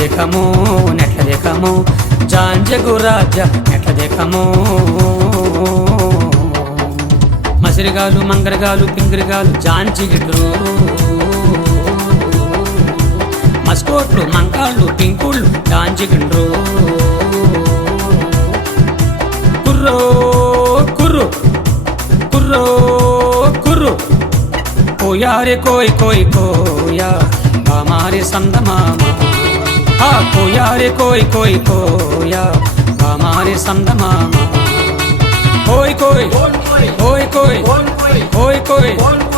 देखमो नेट्ल देखमो जांजगु राजा नेट्ल देखमो मसिरगालु मंगरगालु पिंगरगालु जांजिगिड्रो मस्कोट्लु मंकाळ्लु पिंकुळ्लु जांजिगिंड्रो कुर्रो कुर्रो कुर्रो कुर्रो कोया रे कोई कोई कोया हमारे संदमामा हाँ कोया रे कोई कोई कोया हमारे संदमामा कोई कोई कोई कोई कोई कोई